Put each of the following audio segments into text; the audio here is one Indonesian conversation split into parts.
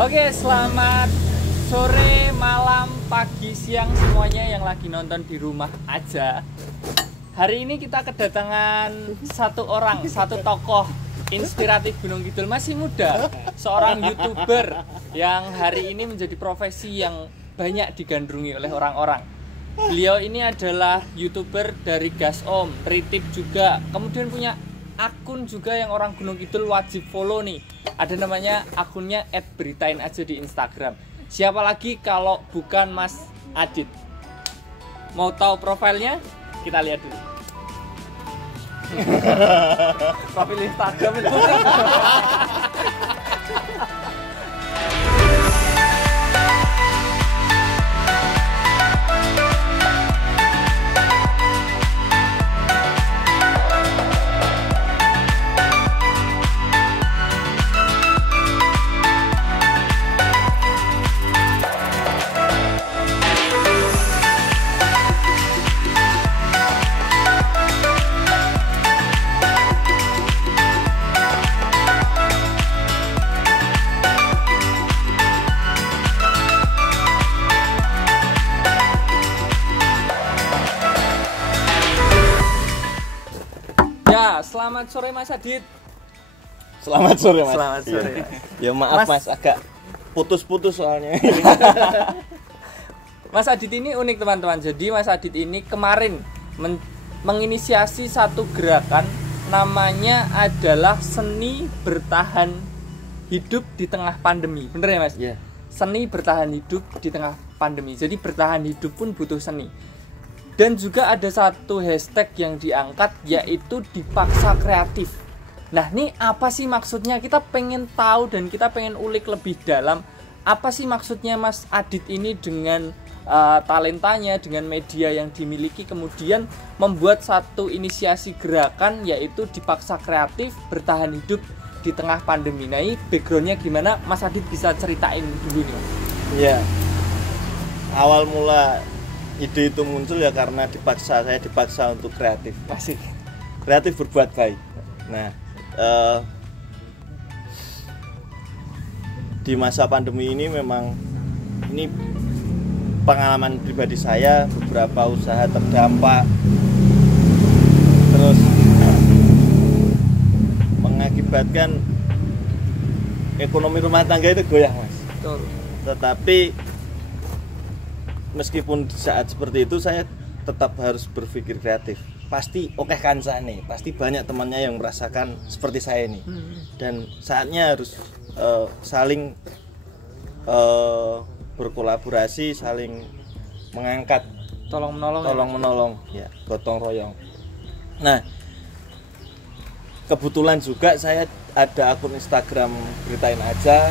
Oke, selamat sore, malam, pagi, siang semuanya yang lagi nonton di rumah aja. Hari ini kita kedatangan satu tokoh inspiratif Gunung Kidul, masih muda, seorang YouTuber yang hari ini menjadi profesi yang banyak digandrungi oleh orang-orang. Beliau ini adalah YouTuber dari Gas Om, Ritip juga, kemudian punya akun juga yang orang Gunung Kidul wajib follow nih. Ada namanya akunnya @beritainaja di Instagram. Siapa lagi kalau bukan Mas Adit? Mau tahu profilnya? Kita lihat dulu. Profil Instagram itu. Ya, selamat sore Mas Adit. Selamat sore Mas. Selamat sore. Ya maaf Mas, agak putus-putus soalnya. Mas Adit ini unik teman-teman. Jadi Mas Adit ini kemarin menginisiasi satu gerakan, namanya adalah seni bertahan hidup di tengah pandemi. Bener ya Mas? Iya. Seni bertahan hidup di tengah pandemi. Jadi bertahan hidup pun butuh seni. Dan juga ada satu hashtag yang diangkat, yaitu dipaksa kreatif. Nah, ini apa sih maksudnya? Kita pengen tahu dan kita pengen ulik lebih dalam. Apa sih maksudnya Mas Adit ini dengan talentanya, dengan media yang dimiliki, kemudian membuat satu inisiasi gerakan, yaitu dipaksa kreatif, bertahan hidup di tengah pandemi. Nah, ini backgroundnya gimana? Mas Adit bisa ceritain dulu nih Mas. Iya. Awal mula ide itu muncul ya karena saya dipaksa untuk kreatif. Asik. Kreatif berbuat baik. Nah, di masa pandemi ini memang ini pengalaman pribadi saya, beberapa usaha terdampak, terus mengakibatkan ekonomi rumah tangga itu goyah Mas. Betul. Tetapi meskipun di saat seperti itu saya tetap harus berpikir kreatif. Pasti kancane, pasti banyak temannya yang merasakan seperti saya ini. Dan saatnya harus saling berkolaborasi, saling mengangkat, Tolong menolong, ya, gotong royong. Nah, kebetulan juga saya ada akun Instagram Beritain Aja,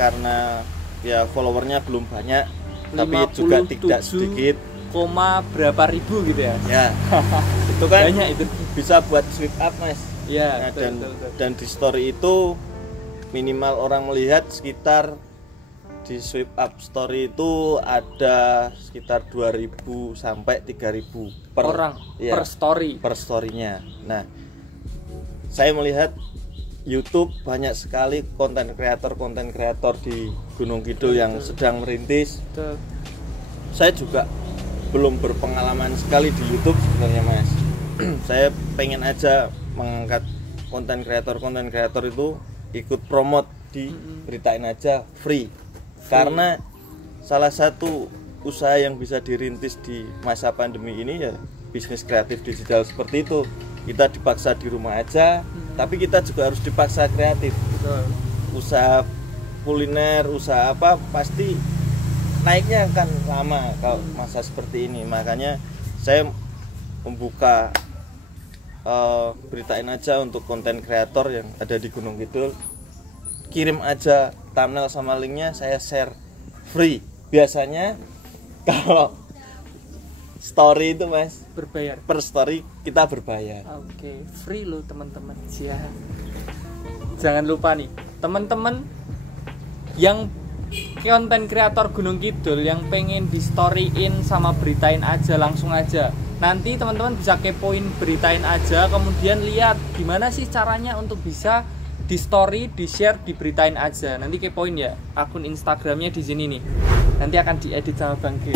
karena ya followernya belum banyak, tapi juga tidak sedikit, berapa ribu gitu ya. Ya. Itu kan banyak itu. Bisa buat swipe up Mas. Ya, nah, dan di story itu minimal orang melihat sekitar, di swipe up story itu ada sekitar 2.000 sampai 3.000 per orang ya, per story-nya. Nah, saya melihat YouTube banyak sekali konten kreator di Gunung Kidul yang sedang merintis. Betul. Saya juga belum berpengalaman sekali di YouTube sebenarnya Mas. Saya pengen aja mengangkat konten kreator itu ikut promote di Beritain Aja free. Karena salah satu usaha yang bisa dirintis di masa pandemi ini ya bisnis kreatif digital seperti itu. Kita dipaksa di rumah aja, tapi kita juga harus dipaksa kreatif. Betul. Usaha kuliner, usaha apa pasti naiknya akan lama kalau masa seperti ini. Makanya saya membuka Beritain Aja untuk konten kreator yang ada di Gunung Kidul. Kirim aja thumbnail sama linknya, saya share free. Biasanya kalau story itu Mas berbayar, per story kita berbayar. Oke, free loh teman-teman. Siap. Jangan lupa nih teman-teman yang konten kreator Gunung Kidul yang pengen di storyin sama Beritain Aja, langsung aja nanti teman-teman bisa kepoin Beritain Aja, kemudian lihat gimana sih caranya untuk bisa di story, di share, diberitain aja. Nanti kepoin ya akun Instagramnya di sini nih. Nanti akan diedit sama Bang G.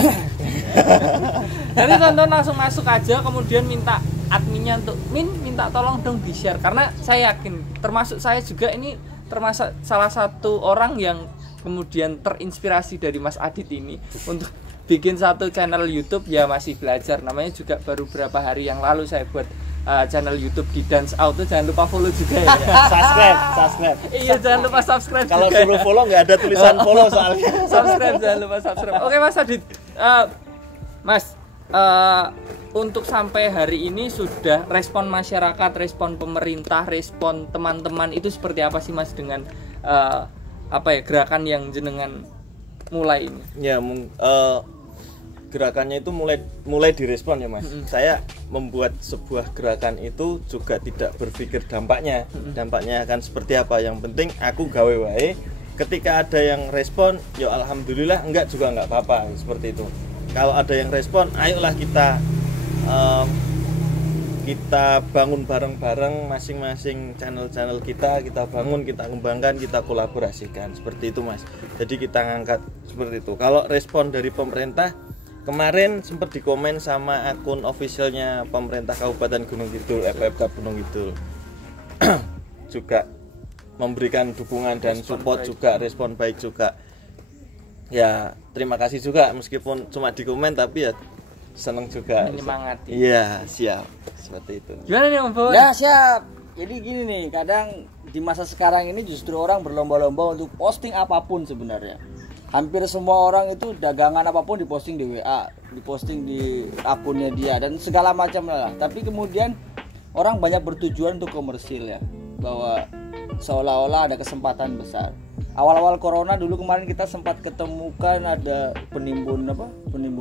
Jadi tonton langsung masuk aja, kemudian minta adminnya untuk minta tolong dong di share, karena saya yakin termasuk saya juga ini termasuk salah satu orang yang kemudian terinspirasi dari Mas Adit ini untuk bikin satu channel YouTube. Ya masih belajar, namanya juga baru berapa hari yang lalu saya buat channel YouTube di Dance Out. Tuh jangan lupa follow juga ya. subscribe. Iya, jangan lupa subscribe. Kalau juga suruh follow nggak ada tulisan follow soalnya. Subscribe, jangan lupa subscribe. Oke Mas Adit, Mas, untuk sampai hari ini sudah respon masyarakat, respon pemerintah, respon teman-teman itu seperti apa sih Mas dengan gerakan yang jenengan mulai ini? Ya, gerakannya itu mulai direspon ya Mas. Saya membuat sebuah gerakan itu juga tidak berpikir dampaknya akan seperti apa. Yang penting aku gawe wae. Ketika ada yang respon, ya alhamdulillah, enggak juga enggak apa-apa, seperti itu. Kalau ada yang respon, ayolah kita bangun bareng-bareng masing-masing channel-channel kita bangun, kita kembangkan, kita kolaborasikan, seperti itu Mas. Jadi kita ngangkat seperti itu. Kalau respon dari pemerintah, kemarin sempat dikomen sama akun officialnya pemerintah Kabupaten Gunung Kidul, FFK Gunung Kidul juga memberikan dukungan dan support juga, respon baik juga. Ya terima kasih juga, meskipun cuma di komen tapi ya seneng juga, menyemangati. Iya, siap, seperti itu. Gimana nih Om Bowo? Ya siap. Jadi gini nih, kadang di masa sekarang ini justru orang berlomba-lomba untuk posting apapun sebenarnya. Hampir semua orang itu dagangan apapun diposting di WA, diposting di akunnya dia dan segala macam lah. Tapi kemudian orang banyak bertujuan untuk komersil ya, bahwa seolah-olah ada kesempatan besar. Awal-awal corona dulu kemarin kita sempat ketemukan ada penimbun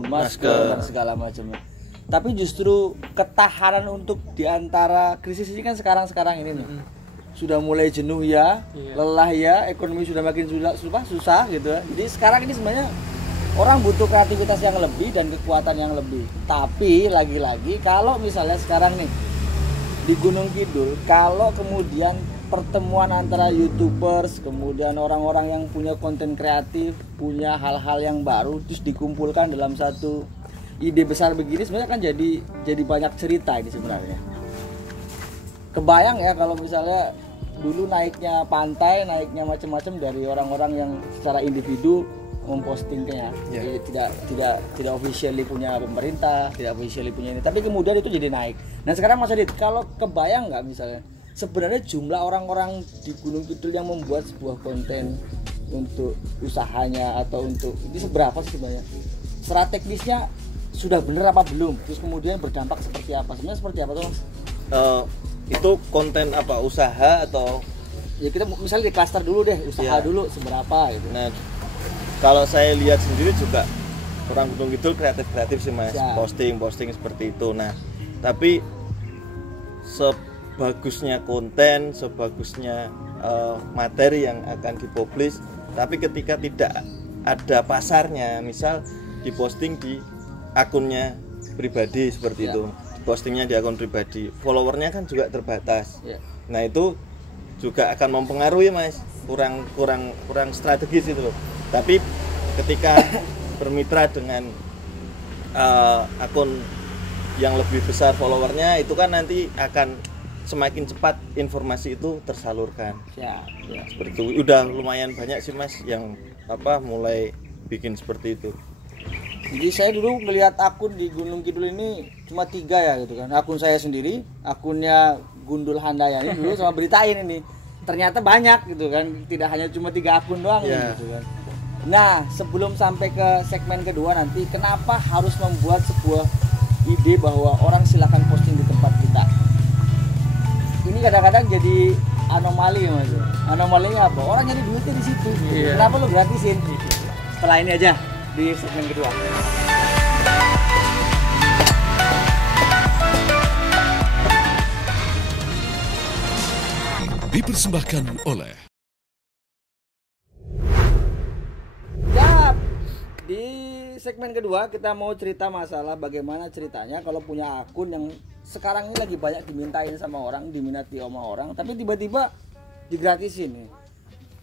masker dan segala macamnya. Tapi justru ketahanan untuk diantara krisis ini kan sekarang ini nih. Sudah mulai jenuh ya, lelah ya, ekonomi sudah makin susah gitu ya. Jadi sekarang ini sebenarnya orang butuh kreativitas yang lebih dan kekuatan yang lebih. Tapi lagi-lagi kalau misalnya sekarang nih di Gunung Kidul, kalau kemudian pertemuan antara YouTubers, kemudian orang-orang yang punya konten kreatif, punya hal-hal yang baru, terus dikumpulkan dalam satu ide besar begini, sebenarnya kan jadi banyak cerita ini sebenarnya. Kebayang ya kalau misalnya dulu naiknya pantai, naiknya macam-macam dari orang-orang yang secara individu mempostingnya, jadi tidak officially punya pemerintah, tidak officially punya ini, tapi kemudian itu jadi naik. Nah sekarang Mas Adit, kalau kebayang nggak misalnya sebenarnya jumlah orang-orang di Gunung Kidul yang membuat sebuah konten untuk usahanya atau untuk ini seberapa sih sebenarnya? Strategisnya sudah benar apa belum? Terus kemudian berdampak seperti apa? Sebenarnya seperti apa tuh Mas? Itu konten apa, usaha atau? Ya kita misalnya di klaster dulu deh, usaha dulu seberapa gitu. Nah, kalau saya lihat sendiri juga orang Gunung Kidul kreatif sih Mas, posting seperti itu. Nah, tapi sebagusnya konten, sebagusnya materi yang akan dipublish, tapi ketika tidak ada pasarnya, misal diposting di akunnya pribadi seperti itu, postingnya di akun pribadi, followernya kan juga terbatas. Nah itu juga akan mempengaruhi Mas, kurang strategis itu loh. Tapi ketika bermitra dengan akun yang lebih besar followernya, itu kan nanti akan semakin cepat informasi itu tersalurkan. Seperti itu. Udah lumayan banyak sih Mas yang mulai bikin seperti itu. Jadi saya dulu melihat akun di Gunung Kidul ini cuma 3 ya gitu kan. Akun saya sendiri, akunnya Gundul Handayani dulu sama Beritain ini. Ternyata banyak gitu kan. Tidak hanya cuma 3 akun doang gitu kan. Nah, sebelum sampai ke segmen kedua nanti, kenapa harus membuat sebuah ide bahwa orang silakan posting di tempat kita? Ini kadang-kadang jadi anomali ya Mas. Anomalinya apa? Orang nyari duitnya di situ. Kenapa lu gratisin? Setelah ini aja di segmen kedua. Dipersembahkan oleh di segmen kedua kita mau cerita masalah bagaimana ceritanya kalau punya akun yang sekarang ini lagi banyak dimintain sama orang, diminati sama orang, tapi tiba-tiba digratisin nih.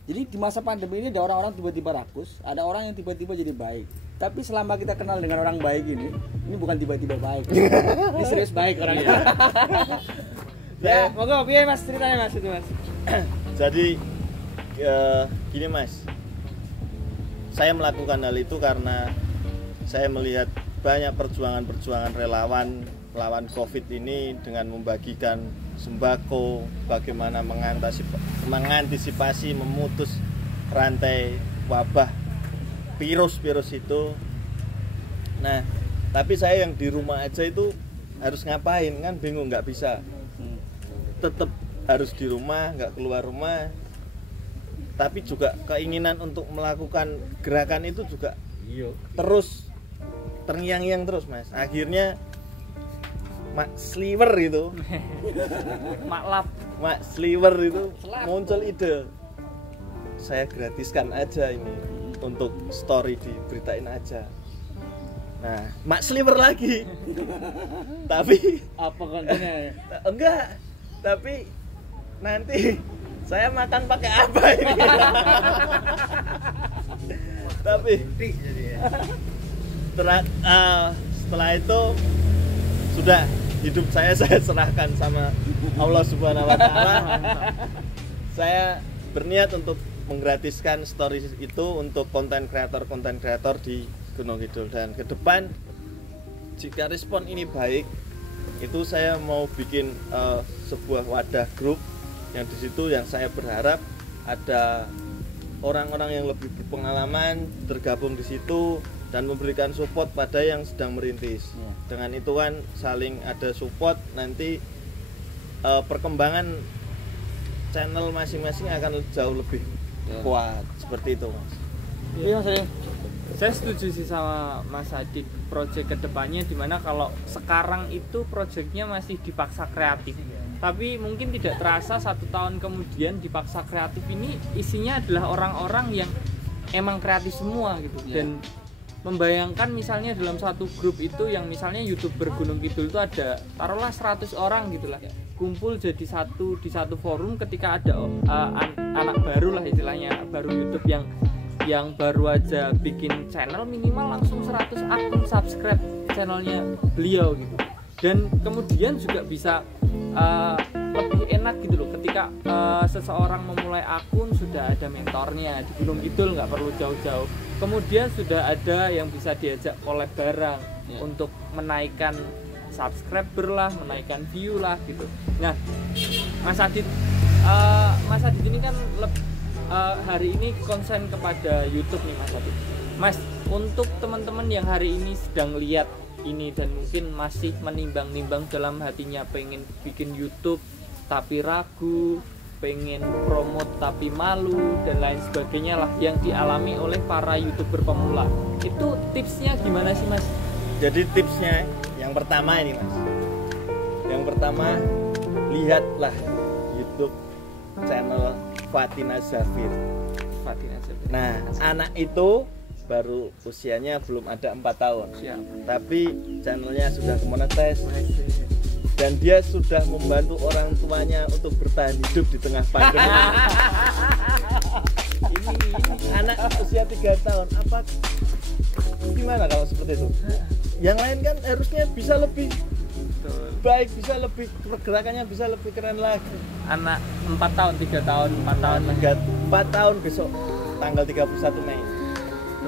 Jadi di masa pandemi ini ada orang-orang tiba-tiba rakus, ada orang yang tiba-tiba jadi baik. Tapi selama kita kenal dengan orang baik ini bukan tiba-tiba baik. Ini serius baik orangnya. Ya, monggo piye Mas ceritanya Mas itu Mas. Jadi gini Mas, saya melakukan hal itu karena saya melihat banyak perjuangan relawan melawan COVID ini dengan membagikan sembako, bagaimana mengantisipasi memutus rantai wabah virus itu. Nah, tapi saya yang di rumah aja itu harus ngapain kan bingung, nggak bisa. Tetap harus di rumah, nggak keluar rumah. Tapi juga keinginan untuk melakukan gerakan itu juga terus terngiang-ngiang terus Mas. Akhirnya Mak Sliver itu Mak Sliver itu muncul ide, saya gratiskan aja ini untuk story, diberitain aja. Nah, Mak Sliver lagi. Tapi Apa kontennya? enggak, tapi nanti saya makan pakai apa ini? Tapi setelah itu sudah, hidup saya serahkan sama Allah Subhanahu wa taala. Saya berniat untuk menggratiskan story itu untuk konten kreator di Gunung Kidul, dan ke depan jika respon ini baik, itu saya mau bikin sebuah wadah grup yang di situ yang saya berharap ada orang-orang yang lebih berpengalaman tergabung di situ dan memberikan support pada yang sedang merintis. Dengan itu kan saling ada support, nanti perkembangan channel masing-masing akan jauh lebih kuat, seperti itu Mas. Iya Mas Adi. Saya setuju sih sama Mas Adi, project kedepannya dimana kalau sekarang itu projectnya masih dipaksa kreatif, tapi mungkin tidak terasa 1 tahun kemudian dipaksa kreatif ini isinya adalah orang-orang yang emang kreatif semua gitu. Dan membayangkan misalnya dalam satu grup itu yang misalnya YouTuber Gunung Kidul itu ada taruhlah 100 orang gitulah, kumpul jadi satu di satu forum. Ketika ada anak baru lah istilahnya, baru YouTube yang baru aja bikin channel, minimal langsung 100 akun subscribe channelnya beliau gitu. Dan kemudian juga bisa lebih enak gitu loh ketika seseorang memulai akun sudah ada mentornya di Gunung Kidul, nggak perlu jauh-jauh. Kemudian sudah ada yang bisa diajak collab bareng untuk menaikkan subscriber lah, menaikkan view lah gitu. Nah, Mas Adit ini kan hari ini konsen kepada YouTube nih Mas Adit. Mas, untuk teman-teman yang hari ini sedang lihat ini dan mungkin masih menimbang-nimbang dalam hatinya pengen bikin YouTube tapi ragu, pengen promote tapi malu dan lain sebagainya lah yang dialami oleh para YouTuber pemula, itu tipsnya gimana sih Mas? Jadi tipsnya yang pertama ini Mas, yang pertama lihatlah YouTube channel Fatina Zafir. Nah, anak itu baru usianya belum ada 4 tahun. Siap. Tapi channelnya sudah monetize dan dia sudah membantu orang tuanya untuk bertahan hidup di tengah pandemi. ini anak usia 3 tahun, apa gimana kalau seperti itu? Yang lain kan harusnya bisa lebih baik, bisa lebih, pergerakannya bisa lebih keren lagi. Anak 4 tahun, 3 tahun, 4 tahun, 4 tahun besok tanggal 31 Mei.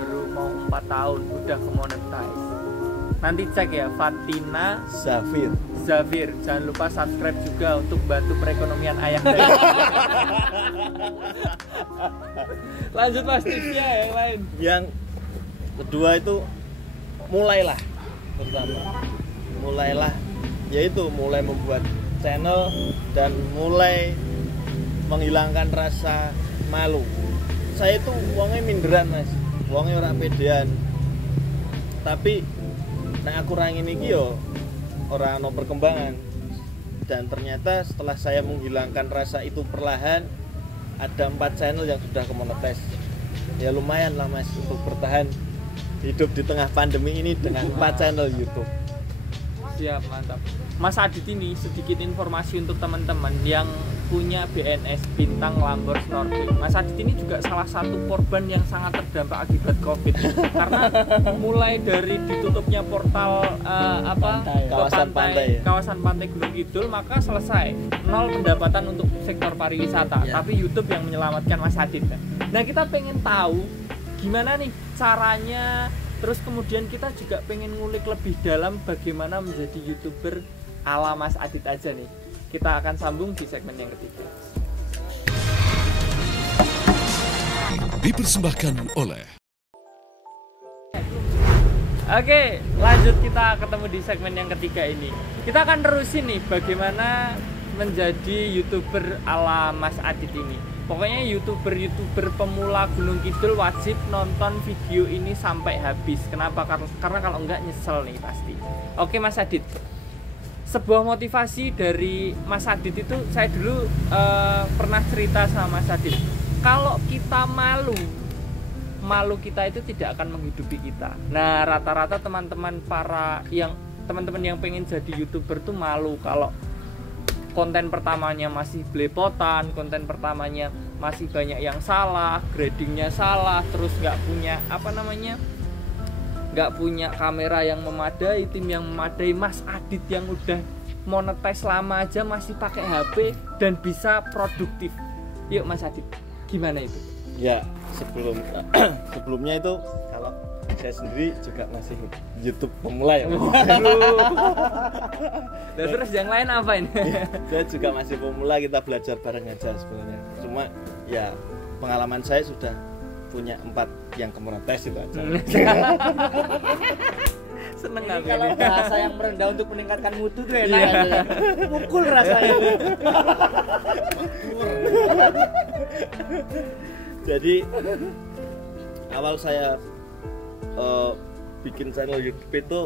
baru mau 4 tahun udah ke monetize. Nanti cek ya, Fatina Zafir. Jangan lupa subscribe juga untuk bantu perekonomian ayah. Lanjut Mas, tipsnya yang lain. Yang kedua itu mulailah, pertama mulailah, yaitu mulai membuat channel dan mulai menghilangkan rasa malu. Saya itu wongnya minderan Mas, wongnya ora pedean. Tapi nek aku ra ngene iki yo ora ono perkembangan. Dan ternyata setelah saya menghilangkan rasa itu perlahan, ada 4 channel yang sudah kemonetize. Ya lumayan lah Mas untuk bertahan hidup di tengah pandemi ini dengan 4 channel YouTube. Siap, mantap. Mas Adit ini sedikit informasi untuk teman-teman yang punya BNS Bintang Lambor Snorkeling. Mas Adit ini juga salah satu korban yang sangat terdampak akibat COVID karena mulai dari ditutupnya portal kawasan pantai Gunung Kidul, maka selesai, nol pendapatan untuk sektor pariwisata. Tapi YouTube yang menyelamatkan Mas Adit. Nah, kita pengen tahu gimana nih caranya, terus kemudian kita juga pengen ngulik lebih dalam bagaimana menjadi YouTuber ala Mas Adit aja nih. Kita akan sambung di segmen yang ketiga. Dipersembahkan oleh. Oke, lanjut, kita ketemu di segmen yang ketiga ini. Kita akan terusin nih bagaimana menjadi YouTuber ala Mas Adit ini. Pokoknya YouTuber pemula Gunung Kidul wajib nonton video ini sampai habis. Kenapa? Karena kalau enggak nyesel nih pasti. Oke Mas Adit, sebuah motivasi dari Mas Adit itu, saya dulu pernah cerita sama Mas Adit, kalau kita malu kita itu tidak akan menghidupi kita. Nah, rata-rata teman-teman yang pengen jadi YouTuber tuh malu kalau konten pertamanya masih belepotan, konten pertamanya masih banyak yang salah, gradingnya salah, terus nggak punya kamera yang memadai, tim yang memadai. Mas Adit yang udah monetize lama aja masih pakai HP dan bisa produktif. Yuk Mas Adit, gimana itu? Ya, sebelumnya itu kalau saya sendiri juga masih YouTube pemula ya. Dan terus yang lain apa ini? Ya, saya juga masih pemula, kita belajar bareng aja sebenarnya. Cuma ya pengalaman saya sudah punya 4 yang kemonetis itu aja. Seneng Ini kalau bahasa yang merendah untuk meningkatkan mutu tuh enak ya. Mukul rasanya. Jadi awal saya bikin channel YouTube itu,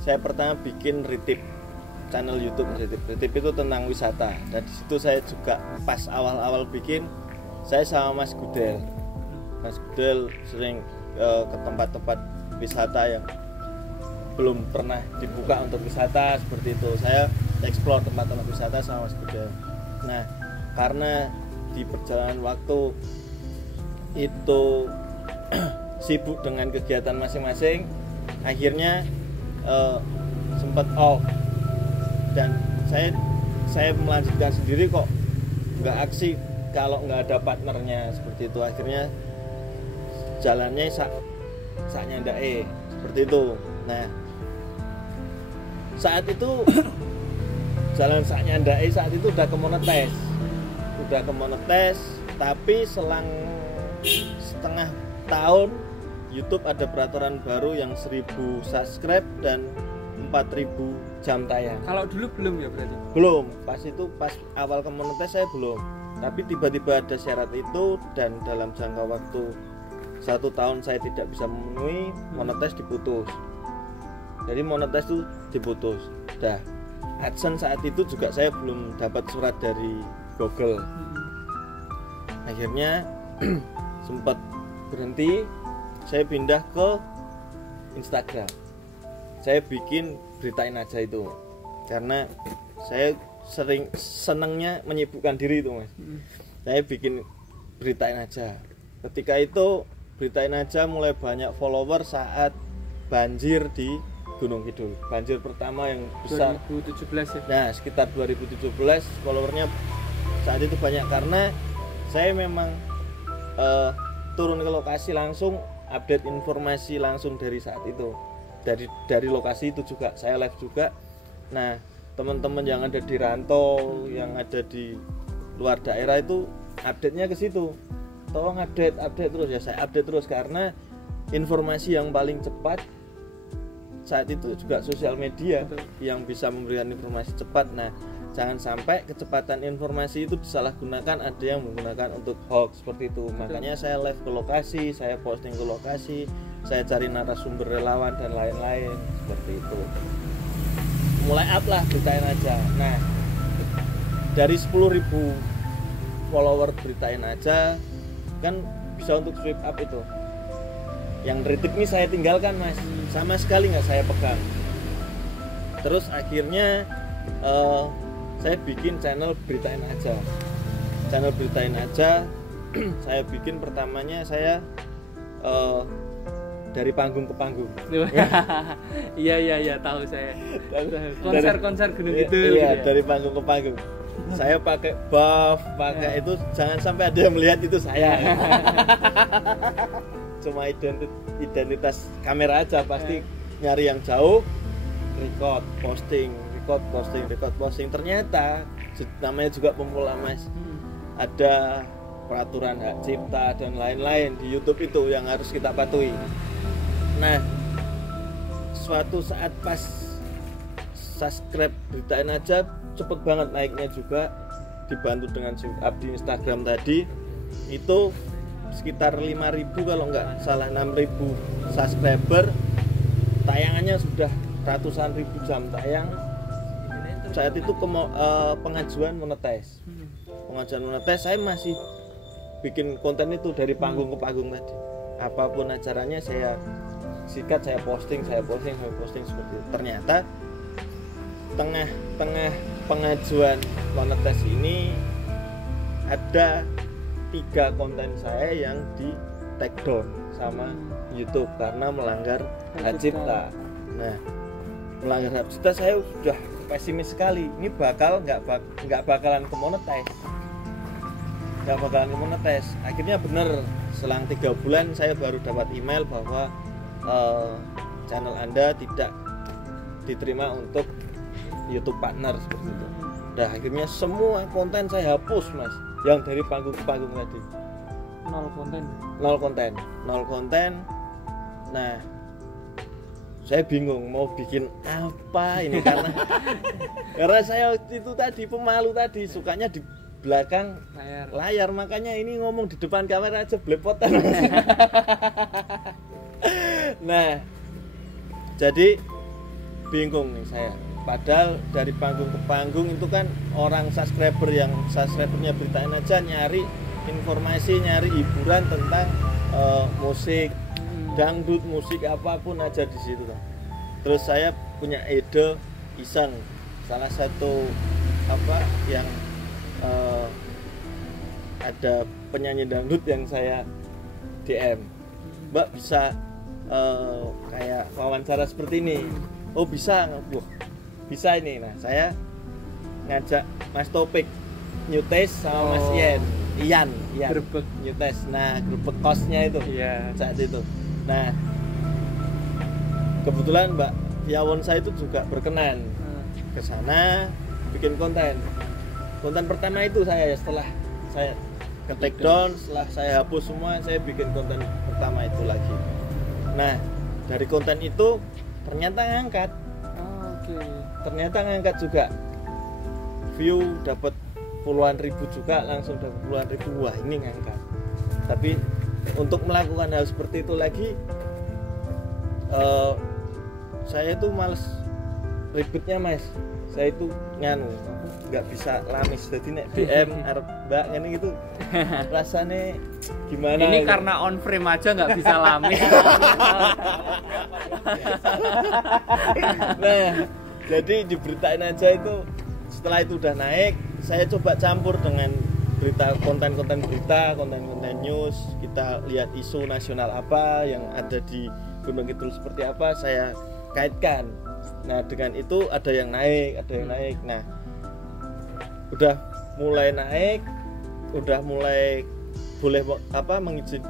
saya pertama bikin Retip, channel YouTube Retip itu tentang wisata. Dan di situ saya juga pas awal-awal bikin, saya sama Mas Gudel sering ke tempat-tempat wisata yang belum pernah dibuka untuk wisata seperti itu. Saya explore tempat-tempat wisata sama Mas Gudel. Nah, karena di perjalanan waktu itu sibuk dengan kegiatan masing-masing, akhirnya sempat off, dan saya melanjutkan sendiri kok nggak aksi kalau nggak ada partnernya seperti itu. Akhirnya jalannya saknya ndae seperti itu. Nah, saat itu jalan saknya ndae saat itu udah kemonetes, tapi selang setengah tahun YouTube ada peraturan baru yang 1000 subscribe dan 4000 jam tayang. Kalau dulu belum ya berarti? Belum, pas awal kemonetes saya belum. Tapi tiba-tiba ada syarat itu, dan dalam jangka waktu 1 tahun saya tidak bisa memenuhi, monetes diputus. Jadi monetes itu diputus. Dah, AdSense saat itu juga saya belum dapat surat dari Google. Akhirnya sempat berhenti, saya pindah ke Instagram. Saya bikin Beritain Aja itu, karena saya senangnya menyibukkan diri itu Mas. Saya bikin Beritain Aja. Ketika itu Beritain Aja mulai banyak follower saat banjir di Gunung Kidul. Banjir pertama yang besar 2017 ya? Nah, sekitar 2017 followernya saat itu banyak, karena saya memang turun ke lokasi langsung, update informasi langsung dari saat itu, dari lokasi itu juga saya live juga. Nah, teman-teman yang ada di rantau, yang ada di luar daerah itu update-nya ke situ, tolong update terus ya. Saya update terus karena informasi yang paling cepat saat itu juga sosial media. Betul. Yang bisa memberikan informasi cepat. Nah, jangan sampai kecepatan informasi itu disalahgunakan, ada yang menggunakan untuk hoax seperti itu. Betul. Makanya saya live ke lokasi, saya posting ke lokasi, saya cari narasumber relawan dan lain-lain seperti itu. Mulai up lah Beritain Aja. Nah, dari 10.000 follower Beritain Aja kan bisa untuk swipe up itu. Yang Retip ini saya tinggalkan Mas, sama sekali nggak saya pegang. Terus akhirnya saya bikin channel Beritain Aja. Channel Beritain Aja saya bikin pertamanya saya dari panggung ke panggung. Iya tahu saya. Konser-konser gedung gitu. Iya, dari panggung ke panggung. Saya pakai buff, pakai itu jangan sampai ada yang melihat itu saya. Cuma identitas kamera aja, pasti nyari yang jauh, record, posting. Ternyata namanya juga pemula Mas. Ada peraturan hak cipta dan lain-lain di YouTube itu yang harus kita patuhi. Nah, suatu saat pas subscribe Beritain Aja cepet banget naiknya juga, dibantu dengan up di Instagram tadi itu sekitar 5.000 kalau nggak salah 6.000 subscriber, tayangannya sudah ratusan ribu jam tayang. Saat itu pengajuan monetize. Saya masih bikin konten itu dari panggung ke panggung tadi. Apapun acaranya saya sikat, saya posting seperti itu. Ternyata tengah pengajuan monetize ini ada 3 konten saya yang di take down sama YouTube karena melanggar hak cipta. Nah, melanggar hak cipta saya sudah pesimis sekali. Ini nggak bakalan ke monetize. Akhirnya bener, selang 3 bulan saya baru dapat email bahwa channel Anda tidak diterima untuk YouTube partner seperti itu. Nah, akhirnya semua konten saya hapus Mas, yang dari panggung ke panggung tadi. Nol konten. Nah, saya bingung mau bikin apa ini karena saya itu tadi pemalu tadi, sukanya di belakang layar, makanya ini ngomong di depan kamera aja belepotan. Nah, jadi bingung nih saya. Padahal dari panggung ke panggung itu kan orang subscribernya Beritain Aja nyari informasi, nyari hiburan tentang musik, dangdut, musik apapun aja di situ. Terus saya punya ide iseng, salah satu yang ada penyanyi dangdut yang saya DM, Mbak bisa kayak wawancara seperti ini. Oh bisa, bisa ini. Nah, saya ngajak Mas Topik Nyutes sama Mas Ian Grebek Nyutes. Nah, Grebek kosnya itu saat itu. Nah, kebetulan Mbak Yawon saya itu juga berkenan ke sana bikin konten pertama itu setelah saya ke take down, setelah saya hapus semua, saya bikin konten pertama itu lagi. Nah, dari konten itu ternyata ngangkat. Ternyata ngangkat juga, view dapat puluhan ribu juga, langsung dapat puluhan ribu. Wah, ini ngangkat. Tapi untuk melakukan hal seperti itu lagi, saya itu males ribetnya Mas. Saya itu nggak bisa lamis, jadi nek DM Mbak ini gitu rasanya gimana ini gitu. Karena on frame aja nggak bisa lamis. Nah, jadi diberitain aja itu, setelah itu udah naik, saya coba campur dengan konten-konten news. Kita lihat isu nasional apa yang ada di Gunung Kidul seperti apa, saya kaitkan. Nah, dengan itu ada yang naik. Nah, udah mulai naik, udah mulai boleh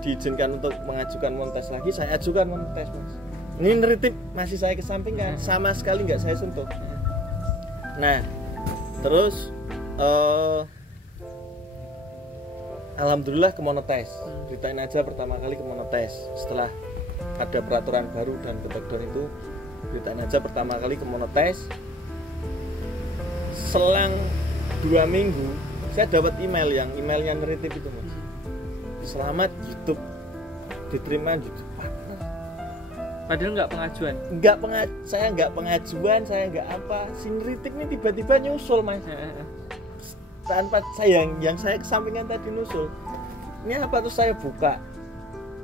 diizinkan untuk mengajukan monetize lagi, saya ajukan monetize Mas. Ini neritik masih saya kesampingkan, sama sekali nggak saya sentuh. Nah, terus alhamdulillah ke monetize. Beritain Aja pertama kali ke monetize setelah ada peraturan baru dan ke take down itu. Beritain Aja pertama kali ke monetize. Selang 2 minggu saya dapat emailnya neritik itu Mas. Selamat YouTube diterima YouTube partner. Padahal nggak pengajuan. Saya nggak pengajuan, saya nggak apa. Si neritik ini tiba-tiba nyusul Mas. Tanpa yang saya kesampingan tadi nyusul. Ini apa, terus saya buka.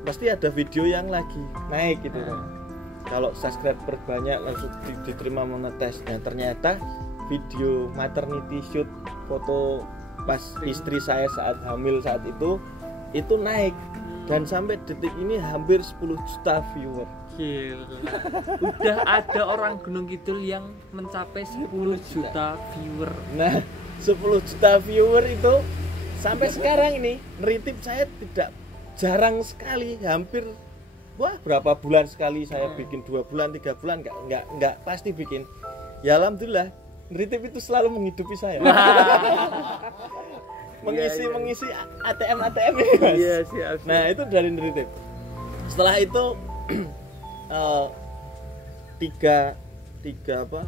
Pasti ada video yang lagi naik gitu kan. kalau subscriber banyak langsung diterima monetize. Nah ternyata video maternity shoot foto pas istri saya saat hamil saat itu naik dan sampai detik ini hampir 10 juta viewer. Gila. Udah ada orang Gunung Kidul yang mencapai 10 juta viewer. Nah 10 juta viewer itu sampai sekarang ini neritip saya tidak jarang sekali, hampir berapa bulan sekali saya bikin, 2 bulan 3 bulan nggak pasti bikin. Ya alhamdulillah neritip itu selalu menghidupi saya. mengisi ATM ini, Mas. Iya, siap. Nah itu dari neritip. Setelah itu tiga apa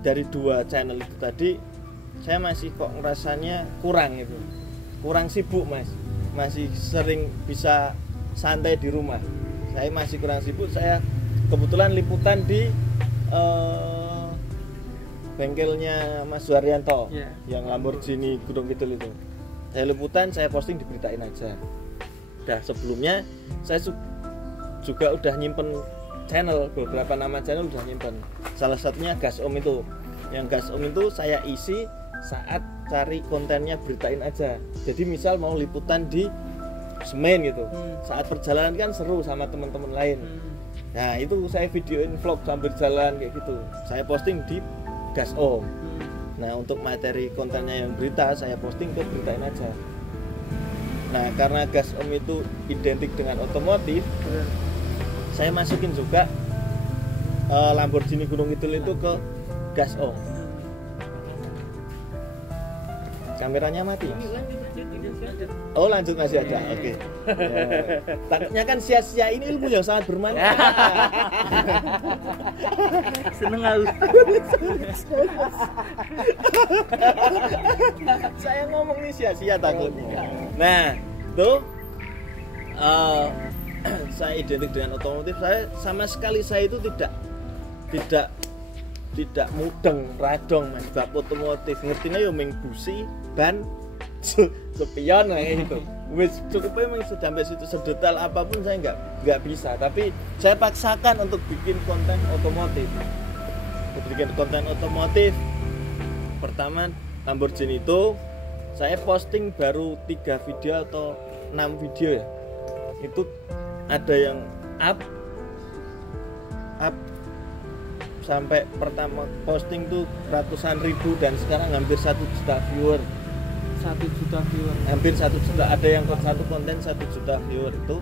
dari 2 channel itu tadi saya masih kok ngerasanya kurang sibuk, Mas. Masih sering bisa santai di rumah. Saya masih kurang sibuk. Saya kebetulan liputan di bengkelnya Mas Suharyanto, yang Lamborghini Gunung Kidul itu. Saya liputan, saya posting, diberitain aja. Dah sebelumnya saya juga udah nyimpen channel, beberapa nama channel udah nyimpen. Salah satunya Gas Om itu. Yang Gas Om itu saya isi saat cari kontennya, beritain aja. Jadi misal mau liputan di Semen gitu, saat perjalanan kan seru sama teman-teman lain. Nah itu saya videoin vlog sambil jalan kayak gitu, saya posting di Gas Om. Nah untuk materi kontennya yang berita saya posting ke Beritain Aja. Nah karena Gas Om itu identik dengan otomotif, saya masukin juga Lamborghini Gunung Kidul itu ke Gas Om. Kameranya mati. Oh lanjut masih ada, oke. Ya. Takutnya kan sia-sia ini ilmu yang sangat bermanfaat. Seneng aku. Saya ngomong ini sia-sia takutnya. Nah, tuh saya identik dengan otomotif. Saya sama sekali itu tidak mudeng radong, Mas, bab otomotif. Ngertinya yo ming busi, ban, sepion kayak gitu. Wis cukup memang sampai situ, sedetail apapun saya nggak bisa, tapi saya paksakan untuk bikin konten otomotif. Pertama Lamborghini itu saya posting baru 3 video atau 6 video ya. Itu ada yang up sampai pertama posting tuh ratusan ribu dan sekarang hampir 1 juta viewer. 1 juta viewer. Hampir 1 juta, ada yang satu konten 1 juta viewer itu.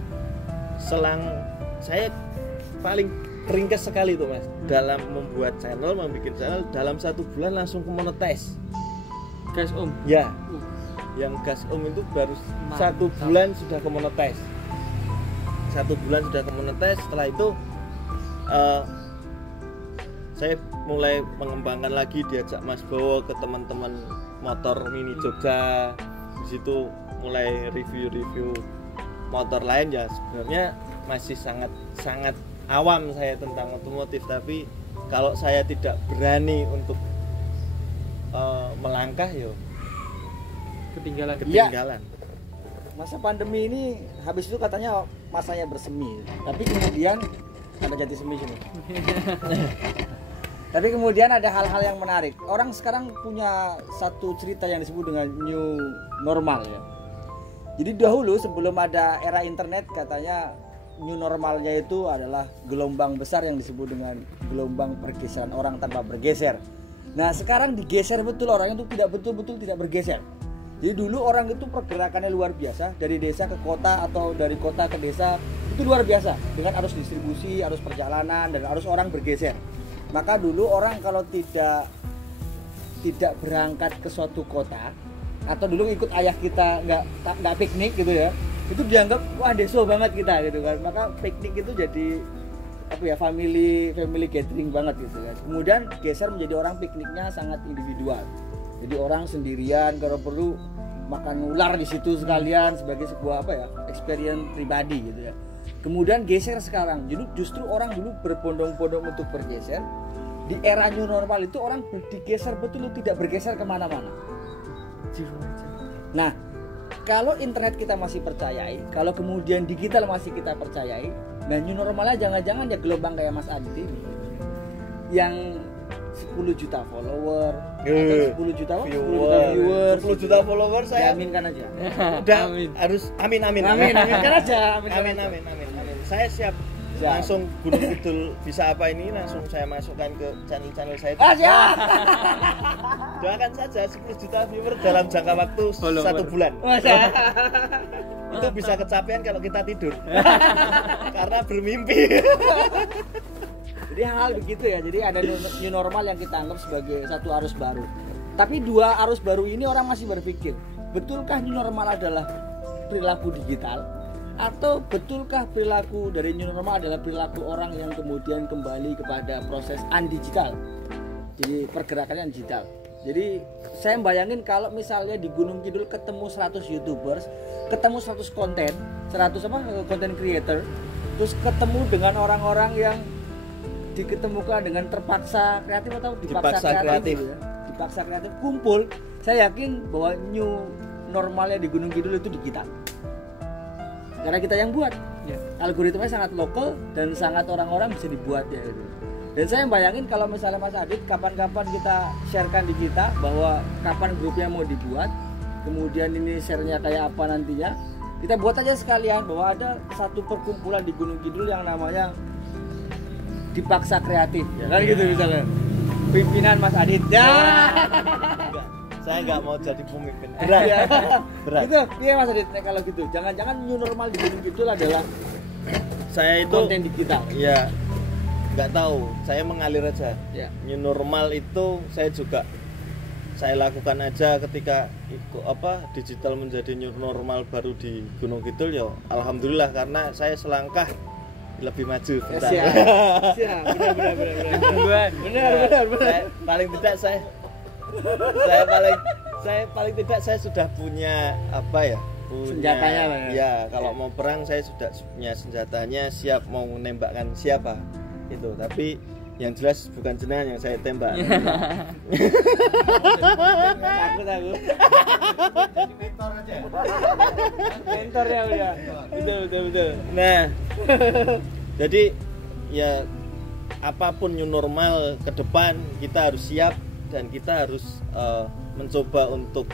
Selang saya paling ringkas sekali tuh, Mas. Dalam membuat channel, membuat channel dalam 1 bulan langsung ke monetize. Gas Om. Ya. Yang Gas Om itu baru 1 bulan sudah ke monetize. 1 bulan sudah ke monetize. Setelah itu saya mulai mengembangkan lagi, diajak Mas Bowo ke teman-teman motor mini Jogja. Di situ mulai review motor lain. Ya sebenarnya masih sangat awam saya tentang otomotif, tapi kalau saya tidak berani untuk melangkah yo ketinggalan. Ya. Masa pandemi ini habis itu katanya masanya bersemi, tapi kemudian ada jati semi sini. Tapi kemudian ada hal-hal yang menarik. Orang sekarang punya satu cerita yang disebut dengan new normal ya. Jadi dahulu sebelum ada era internet katanya new normalnya itu adalah gelombang besar yang disebut dengan gelombang pergeseran orang tanpa bergeser. Nah sekarang digeser betul, orang itu tidak betul-betul tidak bergeser. Jadi dulu orang itu pergerakannya luar biasa, dari desa ke kota atau dari kota ke desa itu luar biasa, dengan arus distribusi, arus perjalanan, dan arus orang bergeser. Maka dulu orang kalau tidak berangkat ke suatu kota, atau dulu ikut ayah kita nggak piknik gitu ya, itu dianggap wah deso banget kita gitu kan. Maka piknik itu jadi family gathering banget gitu kan. Kemudian geser menjadi orang pikniknya sangat individual. Jadi orang sendirian, kalau perlu makan ular di situ sekalian sebagai sebuah experience pribadi gitu ya. Kemudian geser sekarang, jadi justru orang dulu berbondong-bondong untuk bergeser. Di era new normal itu orang digeser betul, tidak bergeser kemana-mana. Nah, kalau internet kita masih percayai, kalau kemudian digital masih kita percayai, dan new normalnya jangan-jangan ya gelombang kayak Mas Adit ini yang 10 juta follower atau 10 juta viewers, 10 juta follower saya aminkan aja. Udah harus amin. Aminkan aja. Amin. Saya siap. Langsung Gunung Kidul bisa apa ini langsung saya masukkan ke channel saya. Siap. Doakan saja 10 juta viewer dalam jangka waktu 1 bulan. Itu bisa kecapean kalau kita tidur. Karena bermimpi. Jadi hal begitu ya. Jadi ada new normal yang kita anggap sebagai satu arus baru. Tapi dua arus baru ini orang masih berpikir, betulkah new normal adalah perilaku digital? Atau betulkah perilaku dari new normal adalah perilaku orang yang kemudian kembali kepada proses undigital? Jadi pergerakannya digital. Jadi saya bayangin kalau misalnya di Gunung Kidul ketemu 100 YouTubers, ketemu 100 content creator, terus ketemu dengan orang-orang yang diketemukan dengan terpaksa kreatif atau dipaksa kreatif. Gitu ya. Dipaksa kreatif kumpul, saya yakin bahwa new normalnya di Gunung Kidul itu digital. Karena kita yang buat, algoritmanya sangat lokal dan sangat orang-orang bisa dibuat ya gitu. Dan saya bayangin kalau misalnya Mas Adit kapan-kapan kita sharekan di kita bahwa kapan grupnya mau dibuat, kemudian ini share-nya kayak apa nantinya, kita buat aja sekalian bahwa ada satu perkumpulan di Gunung Kidul yang namanya dipaksa kreatif, ya kan gitu misalnya. Pimpinan Mas Adit. Ya. Saya nggak mau jadi pemimpin. Berat. Itu iya Mas Adit kalau gitu. Jangan-jangan new normal di Gunung Kidul adalah saya itu konten digital. Ya nggak tahu. Saya mengalir aja. Ya. New normal itu saya lakukan aja ketika digital menjadi new normal baru di Gunung Kidul ya. Alhamdulillah karena saya selangkah lebih maju. Siap. Benar. Paling tidak saya sudah punya senjatanya lah ya. Ya, kalau mau perang saya sudah punya senjatanya, siap mau menembakkan siapa itu. Tapi yang jelas bukan jenengan yang saya tembak. Takut. Mentornya udah. Betul. Nah, jadi ya apapun new normal ke depan kita harus siap dan kita harus mencoba untuk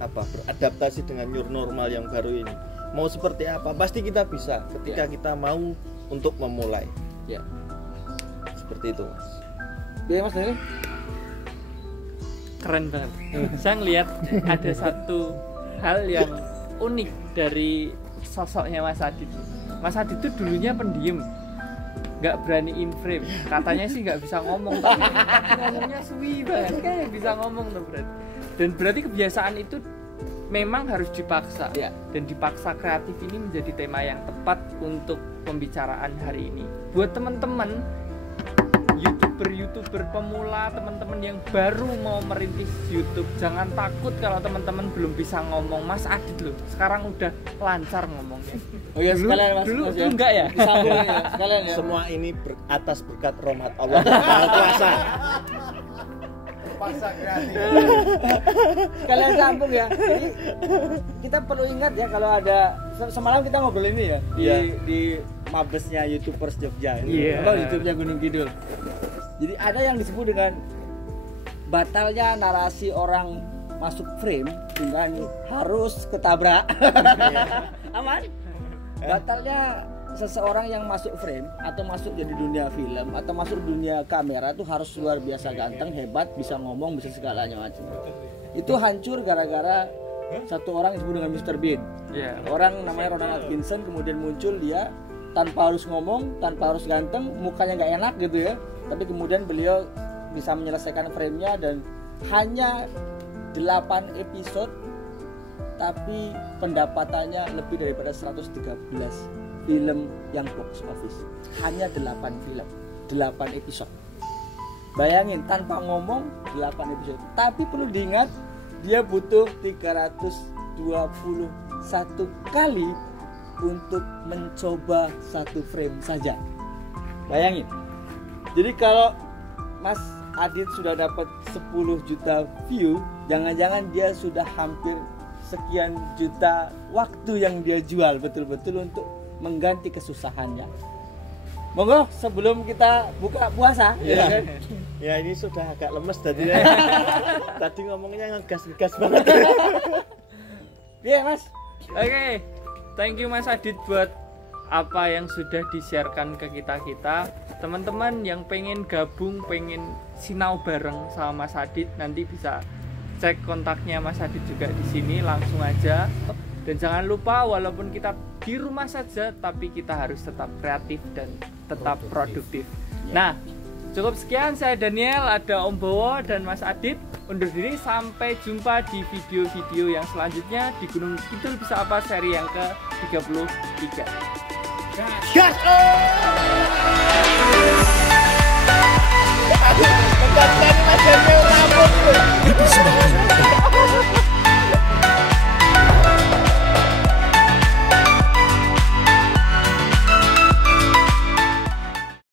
beradaptasi dengan new normal yang baru ini. Mau seperti apa? Pasti kita bisa ketika kita mau untuk memulai. Ya. Seperti itu, Mas. Iya, Mas Dani. Keren banget. Saya ngelihat ada satu hal yang unik dari sosoknya Mas Adit. Mas Adit itu dulunya pendiam, nggak berani in frame. Katanya sih nggak bisa ngomong, tapi ngomongnya suwi banget. Kayak bisa ngomong tuh berarti. Dan berarti kebiasaan itu memang harus dipaksa. Ya. Dan dipaksa kreatif ini menjadi tema yang tepat untuk pembicaraan hari ini. Buat teman-teman YouTuber pemula, teman-teman yang baru mau merintis YouTube, jangan takut kalau teman-teman belum bisa ngomong. Mas Adit loh, sekarang udah lancar ngomongnya. Oh iya, sekalian Mas. Dulu enggak ya? Disambung ya, sekalian ya. Semua ini atas berkat rahmat Allah Maha Kuasa. Paksa kreatif. Kalian sambung ya. Jadi kita perlu ingat ya kalau ada semalam kita ngobrol ini ya di mabesnya YouTubers Jogja ini. Apa YouTube-nya Gunung Kidul. Jadi ada yang disebut dengan batalnya narasi orang masuk frame dengan harus ketabrak. Aman? Batalnya seseorang yang masuk frame atau masuk jadi dunia film atau masuk dunia kamera itu harus luar biasa ganteng, hebat, bisa ngomong, bisa segalanya macam. Itu hancur gara-gara satu orang disebut dengan Mr. Bean. Orang namanya Ronald Atkinson kemudian muncul dia tanpa harus ngomong, tanpa harus ganteng, mukanya nggak enak gitu ya. Tapi kemudian beliau bisa menyelesaikan frame-nya dan hanya 8 episode tapi pendapatannya lebih daripada 113 film yang box office. Hanya 8 film, 8 episode. Bayangin tanpa ngomong 8 episode. Tapi perlu diingat dia butuh 321 kali untuk mencoba satu frame saja. Bayangin. Jadi kalau Mas Adit sudah dapat 10 juta view, jangan-jangan dia sudah hampir sekian juta waktu yang dia jual betul-betul untuk mengganti kesusahannya. Monggo sebelum kita buka puasa, ya kan? Ya ini sudah agak lemes tadi. Tadi ngomongnya ngegas-ngegas banget. Iya, Mas. Oke, thank you Mas Adit buat apa yang sudah di-sharekan ke kita-kita. Teman-teman yang pengen gabung, pengen sinau bareng sama Mas Adit, nanti bisa cek kontaknya Mas Adit juga di sini, langsung aja. Dan jangan lupa, walaupun kita di rumah saja, tapi kita harus tetap kreatif dan tetap produktif. Nah, cukup sekian, saya Daniel, ada Om Bowo dan Mas Adit undur diri. Sampai jumpa di video-video yang selanjutnya di Gunung Kidul Bisa Apa seri yang ke-33. Gas!